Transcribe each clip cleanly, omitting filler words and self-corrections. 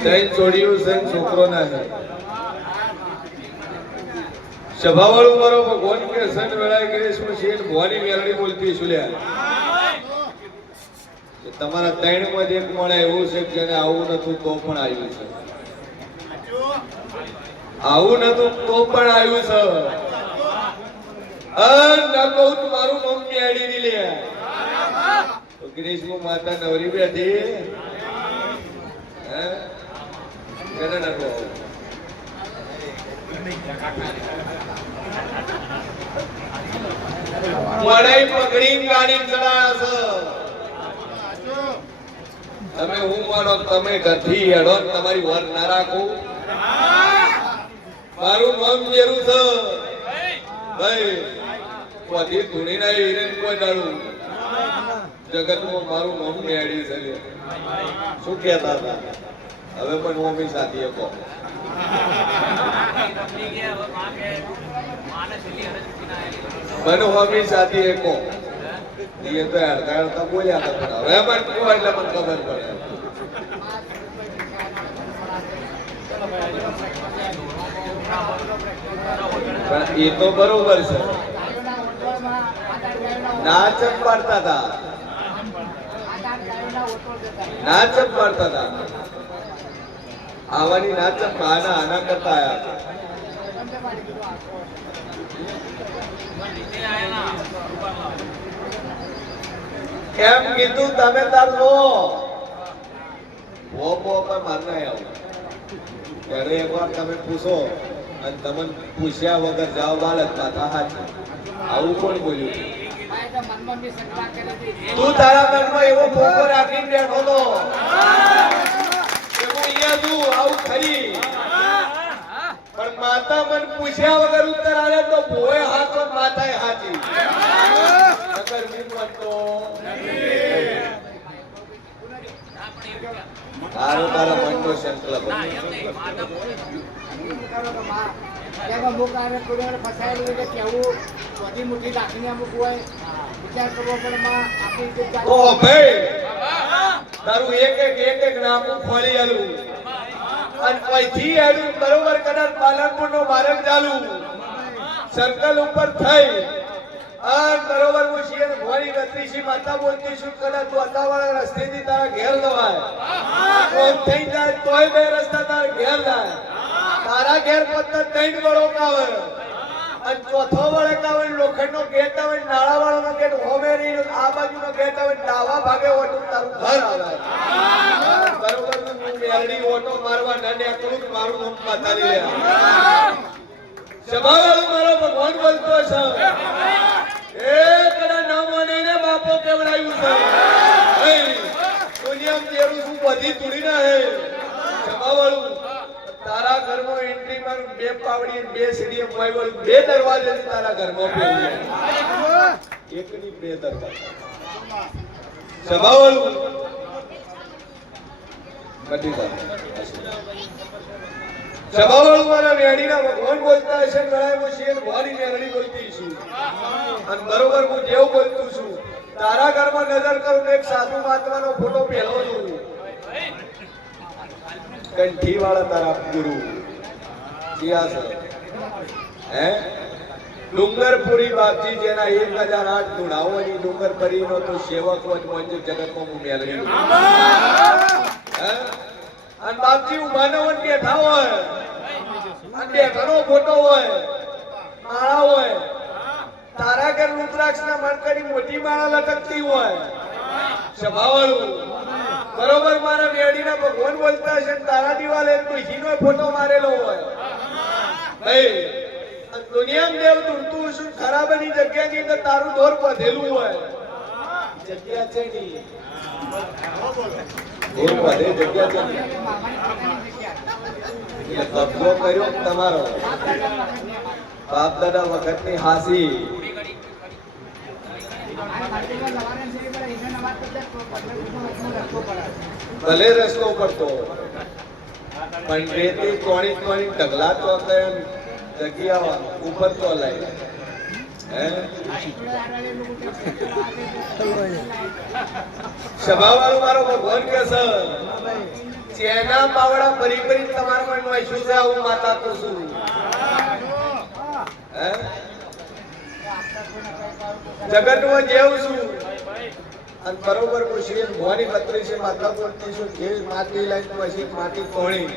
ત્રણ છોડીઓ સંગ છોકરો ના છે સભાવાળું મારો ભગવાન કે સન વેળાએ ગણેશ માં શેઠ ભવાની મેરડી બોલતી સુલ્યા તમારા ત્રણ માં એક મળે એવું છે કે જેને આવું નતું તો પણ આવ્યું છે આવું નતું તો પણ આવ્યું છે ના કહું તો મારું નામ મેળી ની લે તો ગણેશ માં માતા નવરી બેઠી કેને નતો મડાઈ પકડી ગાડી ચડાયા છે તમે હું માનો તમે ગધી હેડો તમારી વર ના રાખો મારું નામ જેરું છે ભાઈ બધી ધૂણી ના હિરેન કોઈ દાડું જગતમાં મારું નામ મેળી છે શું કહેતા હતા હવે પણ મમ્મી સાથે કહો મને મમ્મી સાથે કહો એ તો હડતા હડતા બોલ્યા હતા હવે પણ કહો એટલે મને ખબર પડે પણ એ તો બરોબર છે ના ચમ પાડતા હતા ના ચમ પાડતા હતા આવવાની ના ચમ આના આના કરતા આયા કેમ કીધું તમે તાર લો વો પર મારના આવો ત્યારે એકવાર તમે પૂછો અને તમને પૂછ્યા વગર જવાબ આલે માથા હાચી આવું કોણ બોલ્યું તું તારા મનમાં એવો ફોકો રાખીને બેઠો તો કે હું અહીંયા છું આવું ખરી પણ માતા મન પૂછ્યા વગર ઉત્તર આલે તો ભોય હાથો માતાએ હાચી નકર વિમતો તારો તારા મનનો સંકલ્પ તારું એક નામું ખોલી આલું અને અહીંથી આલું બરોબર કદાચ પાલનપુર નો માર્ગ ચાલુ સર્કલ ઉપર થઈ બરોબર હું શિયર ભવાની ગત્રીશી માતા બોલતી છું કદાચ તું અતાવાળા રસ્તેથી તારા ઘેર લવાય કોમ થઈ જાય તોય બે રસ્તા તારા ઘેર લાય તારા ઘેર પત્તર ત્રણ વળો કાવે અને ચોથો વળે કાવે લોખંડ નો ગેટ આવે નાળા વાળો નો ગેટ હોમેરી આ બાજુ નો ગેટ આવે ડાવા ભાગે ઓટો તારું ઘર આવે બરોબર હું મેરડી ઓટો મારવા નને કરું મારું નામ માતારી લે સભાવાળું મારો ભગવાન બોલતો છે એ કડા નામ ને બાપો કેવડાયું છે એ દુનિયામાં જેરું શું બધી તૂડી ના હે સભાવાળું તારા ઘરમાં એન્ટ્રી માં બે પાવડી બે સીડી મોય વાળું બે દરવાજે તારા ઘરમાં પેલી એકની બે દરવાજા સભાવાળું બધી સભાવાળું મારા વેડીના ભગવાન બોલતા હશે ગળામાં શેર ભવાની મેરડી બોલતી છું અને બરોબર હું જેવું બોલતું છું તારા ઘરમાં નજર કરું એક સાધુ મહાત્માનો ફોટો પહેલો છું કંઠી વાળા તારા ગુરુ હે ડુંગરપુરી બાપજી જેના 1008 ધૂણાઓની ડુંગરપરી નો તો સેવક વચ મંજુ જગતમાં હું મેળવી હે અને બાપજી ઉભાનવન બેઠા હોય અને બેઠાનો ફોટો હોય માળા હોય તારા ઘર રુદ્રાક્ષ ના મણકરી મોટી માળા લટકતી હોય સભાવાળું બરોબર મારા વેડીના ભગવાન બોલતા છે તારા દિવાલે તુલસીનો ફોટો મારેલો હોય ભાઈ દુનિયામાં દેવ તુરતું શું ખરાબની જગ્યાની અંદર તારું દોર બધેલું હોય જગ્યા છે ની દોર બધે જગ્યા છે એટલે કબજો કર્યો તમારો બાપ દાદા વખતની હાસી ભલે રસ્તો પડતો પણ રેતી કોણી ઢગલા તો જગ્યા ઉપર તો લાય હે સભાવાળો મારો ભગવાન કે છે ચેના પાવડા ભરી ભરી તમારા મનમાં શું છે આવું માતા તો શું હે જગતમાં જેવું છું અને બરોબર પૂછીએ ભવાની 32 માતા બોલતી છું જે માટી લાઈન પછી માટી કોણી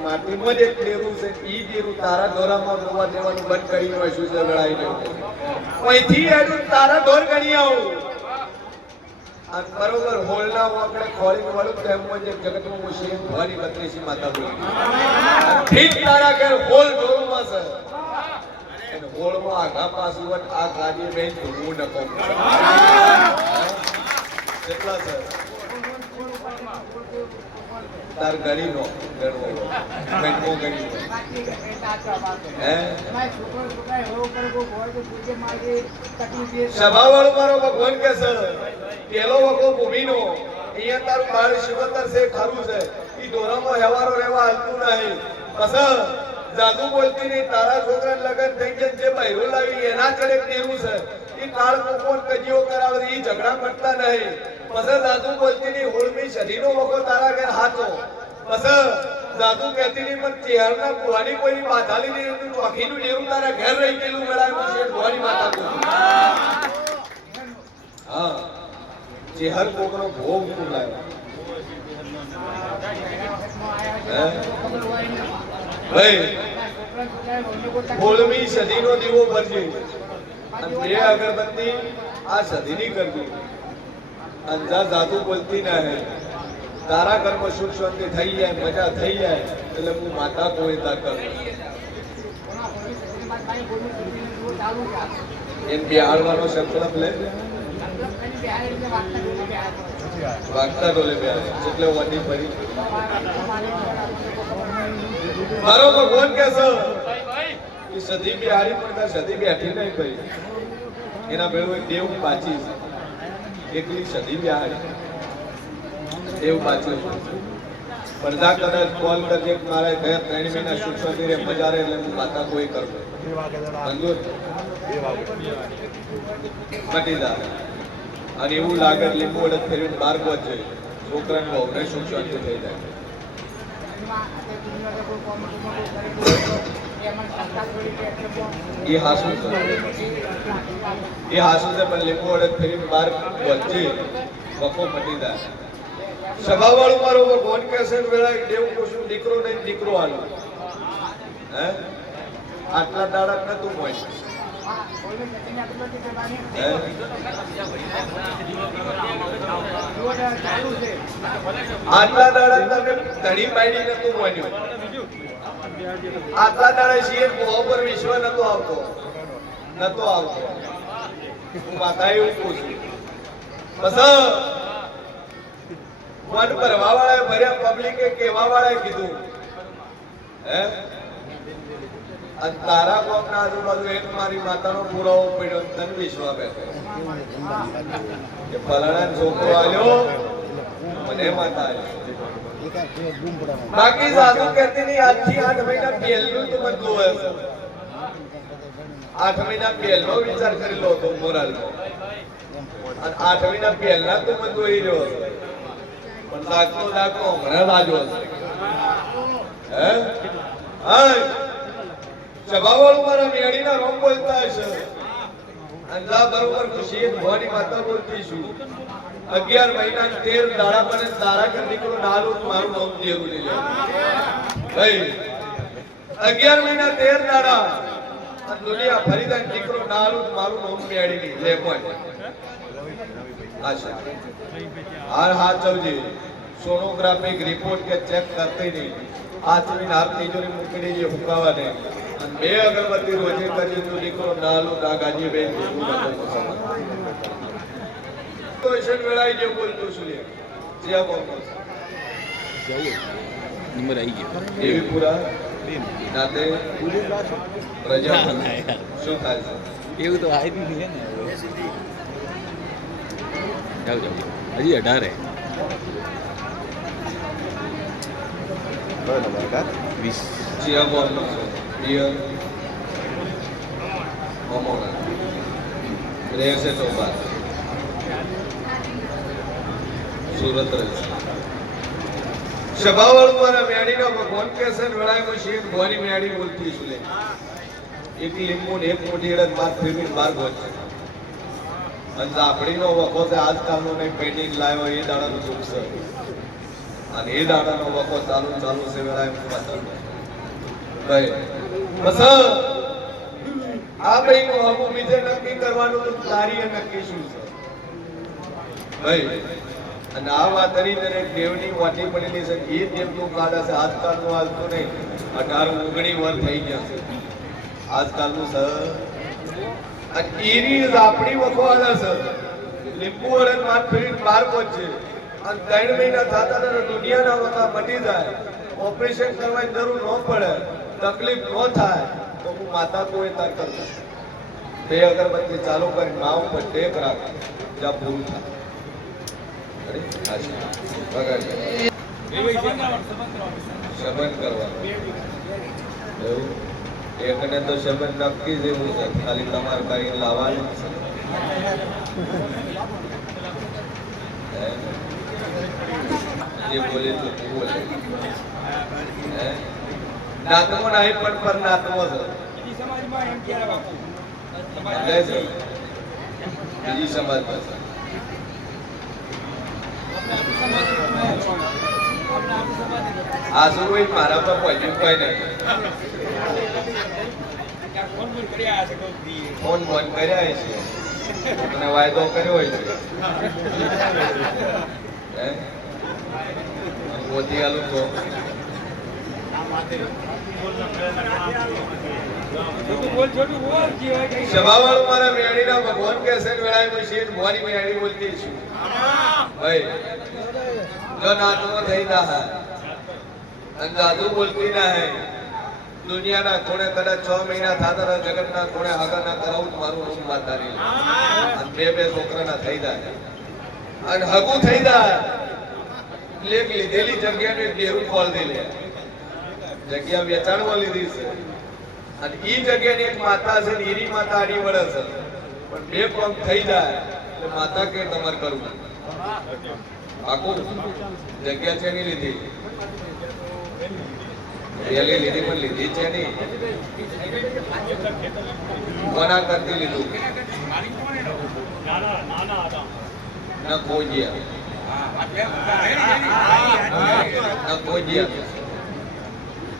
માટીમાં જ એક ડેરું છે ઈ ડેરું તારા દોરામાં ગોવા દેવાનું બંધ કરી વાસ્યું છે લડાઈ ને અહીંથી એનું તારા દોર ગણી આવું અને બરોબર હોલના આપણે ખોળી વાળું તેમજ એક જગતમાં પૂછીએ ભવાની 32 માતા બોલતી ઠીક તારા ઘર હોલ દોરમાં છે અને હોલમાં આગા પાછું આ ગાડી બેન હું નકો કેટલા છે તાર ગણીનો ગણવો બેટમો ગણીનો હે સભાવાળો મારો ભગવાન કે છે પેલો વખો ભૂમિનો અહીંયા તારું બાળ શિવતર છે ખરું છે ઈ દોરામાં હેવારો રહેવા હાલતું નહીં પસંદ જાદુ બોલતી નહીં તારા છોકરા લગન થઈ ગયા જે બહેરો લાવી એના ચડે કેવું છે ઈ કાળ કોકોન કજીઓ કરાવે ઈ ઝઘડા પડતા નહીં પસંદ જાદુ બોલતી નહીં હોળમી સદીનો વખો તારા ઘર હાથો પસંદ જાદુ કહેતી નહીં પણ ચેહરના કુવાની કોઈની બાધાલી નહીં એનું ચોખીનું ડેરું તારા ઘર રહી ગયેલું મેળાયું છે ભવાની માતા બોલી હા ચેહર કોકનો ભોગ લાવ્યો ભાઈ સોળમી સદીનો દીવો ભરજો અને બે અગરબત્તી આ સદીની કરજો અંજા જાદુ બોલતી ના હે તારા ઘરમાં સુખ શાંતિ થઈ જાય મજા થઈ જાય એટલે હું માતા કોઈ તા કર એમ બિહારવાનો સંકલ્પ લે વાગતા ડોલે બે એટલે વધી ફરી મારો ભગવાન કે છે સદી બિહારી પણ સદી બેઠી નહીં ભાઈ એના ભેળું એક દેવ પાછી એકલી સદી બિહારી દેવ પાછી પડદા કદાચ કોલ કરજે મારા ઘર 3 મહિના સુખ શાંતિ રે મજા રે એટલે હું માતા કોઈ કરતો મંજૂર મટી જા અને એવું લાગે લીંબુ અડદ ફેરવીને બાર પહોંચ જાય છોકરાને બહુને સુખ શાંતિ થઈ જાય એ હાસુ છે પણ લીંબુ અડદ ફેરવીને બાર પહોંચે વખો મટી જાય સભાવાળું મારો ભગવાન કહેશે વેળા દેવ કુશું દીકરો નહીં દીકરો આલો હે આટલા દાડા નતું હોય આટલા દાડા તમે ધણી પાડી નતું બન્યું આટલા દાડા શિયર મોહ પર વિશ્વ નતો આવતો હું માતા એવું પૂછું બસ મન ભરવા વાળાએ ભર્યા પબ્લિકે કેવા વાળાએ કીધું હે તારા કોક ના આજુબાજુ એક મારી માતાનો પુરાવો પડ્યો તન વિશ્વા બેઠો કે ફલાણા છોકરો આવ્યો મને માતા આવ્યો બાકી સાધુ કહેતી નહીં આજથી 8 મહિના પહેલું તો મત જોવે 8 મહિના પહેલો વિચાર કરી લો તો મોરાલનો અને 8 મહિના પહેલા તો મત જોઈ રહ્યો પણ દાખલો હમણાં લાજો હે હા સભાવાળું મારા મેળીના રોમ બોલતા હશે અંજા બરોબર ખુશી ભવાની માતા બોલતી છું 11 મહિના 13 દાડા મને તારા ઘર નીકળો નાલું મારું નામ દેવું લઈ લે ભાઈ 11 મહિના 13 દાડા અને દુનિયા ફરીદા નીકળો નાલું મારું નામ મેળી ની લે કોઈ આશા હાર હાથ ચવજી સોનોગ્રાફિક રિપોર્ટ કે ચેક કરते नहीं आचमी नार तिजोरी मुकड़ी जे हुकावा ने અને બે અગરબત્તી રોજે કરી તો દીકરો નાલો દાગાજી બેન તો એશન વેળાઈ જે બોલતો છું લે જ્યાં બોલતો જઈએ નંબર આવી ગયો એવી પૂરા નાતે પ્રજા શું થાય છે એવું તો આવી જ નહીં ને જાવ હજી 18 હે બરાબર કા 20 જ્યાં બોલતો છે ડિયર મોમોના રહેશે તો બાદ સુરત રહેશે સભાવાળું મારા મેડીનો ભગવાન કેસર વેળાય મશીન ભવાની મેડી બોલતી છું લે એક લીંબુ ને એક મોટી એડત માર ફેરવી બાર ગોત છે અને આપણીનો વખો છે આજકાલનો નહીં પેન્ડિંગ લાવ્યો એ દાડાનો સુખ છે અને એ દાડાનો વખો ચાલુ છે વેળાય ભાઈ બસ આ ભાઈનું હમું બીજે નક્કી કરવાનું તો તારી નક્કી શું છે ભાઈ અને આ વાત કરીને દેવની વાટી પડેલી છે એ દેવનું કાઢા છે આજકાલનું હાલતું નહીં 18-19 વર્ષ થઈ ગયા છે આજકાલનું સર ઈરી આપણી વખવાડા છે લીંબુ વડે માથ ફેરી બાર પહોંચે અને 3 મહિના થતા દુનિયાના વખા મટી જાય ઓપરેશન કરવાની જરૂર ન પડે તકલીફ ન થાય તો હું માતા કોઈ તાર કરતા બે અગરબત્તી ચાલુ કરી મા ઉપર ટેક રાખ જ્યાં પૂરું થાય શબન કરવાનું એવું એકને તો શબન નક્કી જ એવું છે ખાલી તમારે કરીને લાવવાનું જે બોલે તો બોલે નાતમો નહીં પણ પર નાતમો છે બીજી સમાજ પાસે આ શું કોઈ મારા પર પહોંચ્યું કોઈ નહીં ફોન બંધ કર્યા છે અને વાયદો કર્યો હોય છે મોતી આલુ તો સભાવાળું મારા મેળીના ભગવાન કેસર વેળાય મશીન ભવાની મેળી બોલતી છું ભાઈ જો નાતનો થઈ ના હે અને દાદુ બોલતી ના હે દુનિયાના કોણે કદાચ 6 મહિના થતા જગતના કોણે આગળના કરાવું મારું રૂમ માતારી અને બે છોકરાના થઈ જાય અને હગું થઈ જાય લેક લીધેલી જગ્યાને ડેરું ખોલ દે લે જગ્યા વેચાણમાં લીધી છે અને ઈ જગ્યાની એક માતા છે ને ઈરી માતા આડી વળે છે પણ બે પંખ થઈ જાય એટલે માતા કે તમારે કરવું આખું જગ્યા છે નહીં લીધી પેલી લીધી પણ લીધી છે નહીં કોના કરતી લીધું ના કોઈ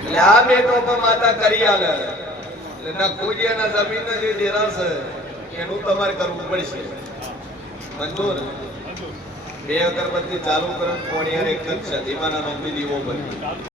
એટલે આ બે ટોપા માતા કરી આલે એટલે ના ખોજિયા ના જમીન જે ડેરા છે એનું તમારે કરવું પડશે મંજૂર બે અગરબત્તી ચાલુ કરો કોણિયાર એક જ છે દીવાના નોંધી દીવો બની